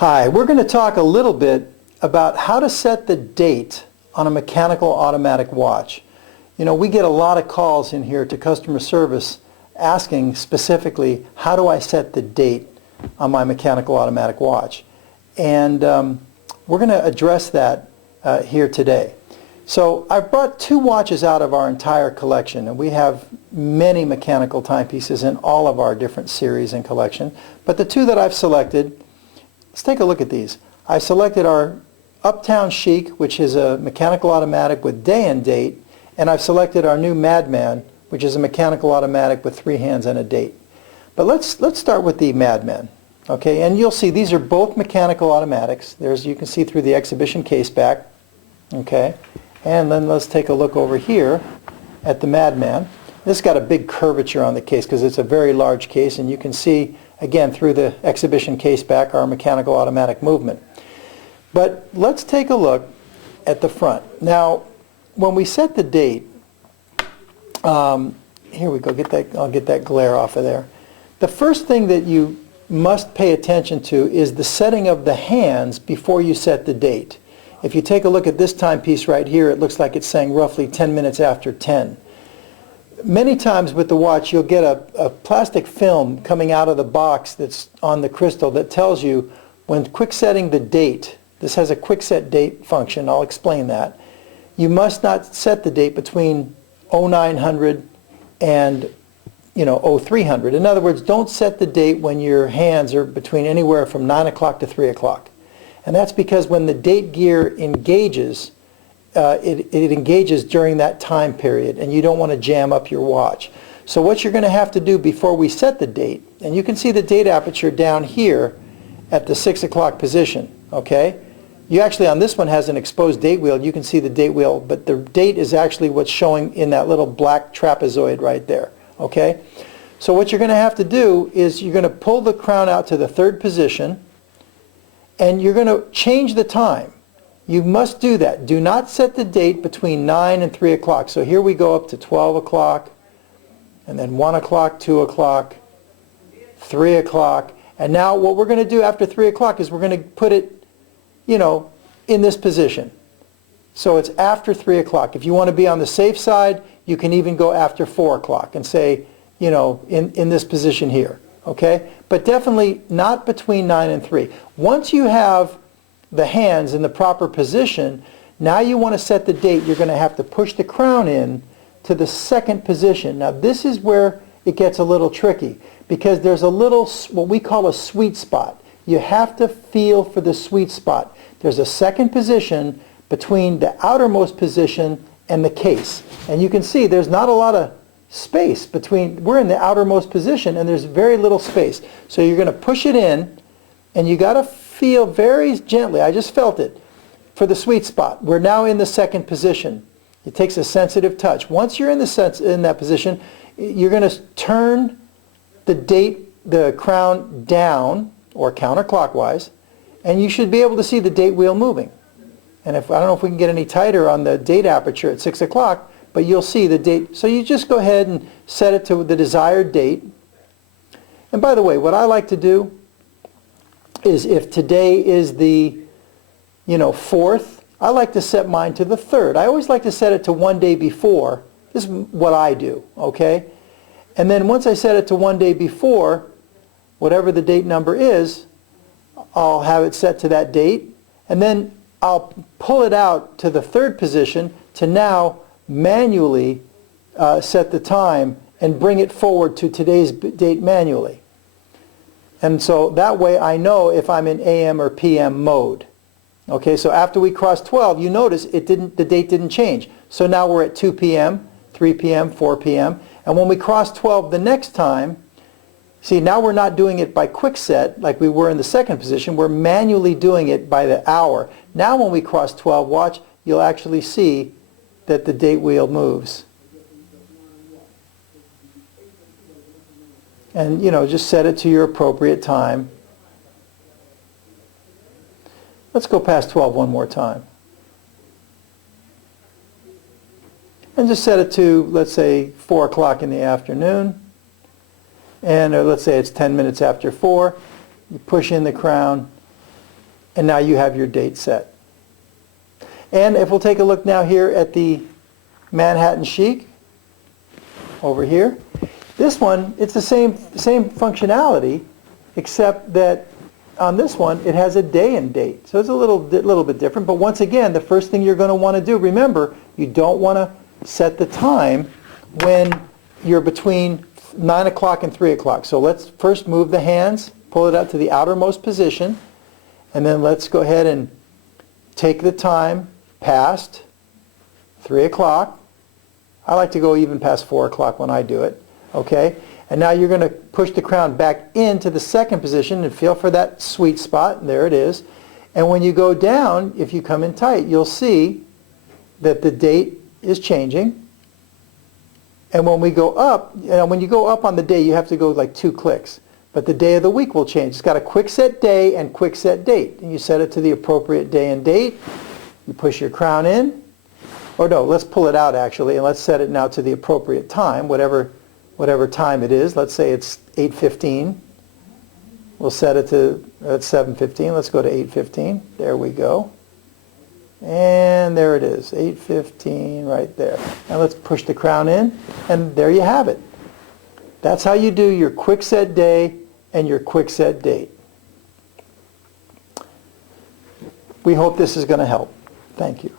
Hi, we're going to talk a little bit about how to set the date on a mechanical automatic watch. You know, we get a lot of calls in here to customer service asking specifically, how do I set the date on my mechanical automatic watch? And we're going to address that here today. So I've brought two watches out of our entire collection, and we have many mechanical timepieces in all of our different series and collection. But the two that I've selected, let's take a look at these. I selected our Uptown Chic, which is a mechanical automatic with day and date, and I've selected our new Magen, which is a mechanical automatic with 3 hands and a date. But let's start with the Magen. Okay, and you'll see these are both mechanical automatics. You can see through the exhibition case back. Okay, and then let's take a look over here at the Magen. This has got a big curvature on the case because it's a very large case, and you can see again through the exhibition case back our mechanical automatic movement. But let's take a look at the front. Now, when we set the date, here we go. I'll get that glare off of there. The first thing that you must pay attention to is the setting of the hands before you set the date. If you take a look at this timepiece right here, it looks like it's saying roughly 10 minutes after 10. Many times with the watch, you'll get a plastic film coming out of the box that's on the crystal that tells you when quick setting the date. This has a quick set date function. I'll explain that. You must not set the date between 0900 and 0300. In other words, don't set the date when your hands are between anywhere from 9 o'clock to 3 o'clock. And that's because when the date gear engages, it engages during that time period, and you don't want to jam up your watch. So what you're going to have to do before we set the date, and you can see the date aperture down here at the 6 o'clock position, okay? You actually, on this one, has an exposed date wheel. You can see the date wheel, but the date is actually what's showing in that little black trapezoid right there, okay? So what you're going to have to do is you're going to pull the crown out to the 3rd position, and you're going to change the time. You must do that. Do not set the date between 9 and 3 o'clock. So here we go up to 12 o'clock, and then 1 o'clock, 2 o'clock, 3 o'clock. And now what we're going to do after 3 o'clock is we're going to put it, in this position. So it's after 3 o'clock. If you want to be on the safe side, you can even go after 4 o'clock and say, in this position here. Okay? But definitely not between 9 and 3. Once you have the hands in the proper position, now you want to set the date. You're going to have to push the crown in to the 2nd position. Now this is where it gets a little tricky because there's a little, what we call a sweet spot. You have to feel for the sweet spot. There's a 2nd position between the outermost position and the case. And you can see there's not a lot of space between, we're in the outermost position and there's very little space. So you're going to push it in and you got to feel very gently, I just felt it, for the sweet spot. We're now in the 2nd position. It takes a sensitive touch. Once you're in that position, you're going to turn the crown down or counterclockwise, and you should be able to see the date wheel moving. And I don't know if we can get any tighter on the date aperture at 6 o'clock, but you'll see the date. So you just go ahead and set it to the desired date. And by the way, what I like to do is if today is the 4th, I like to set mine to the 3rd. I always like to set it to one day before. This is what I do, okay? And then once I set it to one day before, whatever the date number is, I'll have it set to that date, and then I'll pull it out to the 3rd position to now manually set the time and bring it forward to today's date manually. And so that way I know if I'm in AM or PM mode. Okay, so after we cross 12, you notice the date didn't change. So now we're at 2 p.m., 3 p.m., 4 p.m. And when we cross 12 the next time, see, now we're not doing it by quick set like we were in the 2nd position. We're manually doing it by the hour. Now when we cross 12, watch, you'll actually see that the date wheel moves. And, just set it to your appropriate time. Let's go past 12 one more time. And just set it to, let's say, 4 o'clock in the afternoon. And let's say it's 10 minutes after 4. You push in the crown, And now you have your date set. And if we'll take a look now here at the Manhattan Chic, over here, this one, it's the same functionality, except that on this one, it has a day and date. So it's a little bit different. But once again, the first thing you're going to want to do, remember, you don't want to set the time when you're between 9 o'clock and 3 o'clock. So let's first move the hands, pull it out to the outermost position, and then let's go ahead and take the time past 3 o'clock. I like to go even past 4 o'clock when I do it. Okay? And now you're going to push the crown back into the second position and feel for that sweet spot. And there it is. And when you go down, if you come in tight, you'll see that the date is changing. And when we go up, when you go up on the day, you have to go like 2 clicks. But the day of the week will change. It's got a quick set day and quick set date. And you set it to the appropriate day and date. You push your crown in. Or no, let's pull it out actually, and let's set it now to the appropriate time, whatever time it is. Let's say it's 8:15. We'll set it to 7:15. Let's go to 8:15. There we go. And there it is, 8:15 right there. Now let's push the crown in, and there you have it. That's how you do your quick set day and your quick set date. We hope this is going to help. Thank you.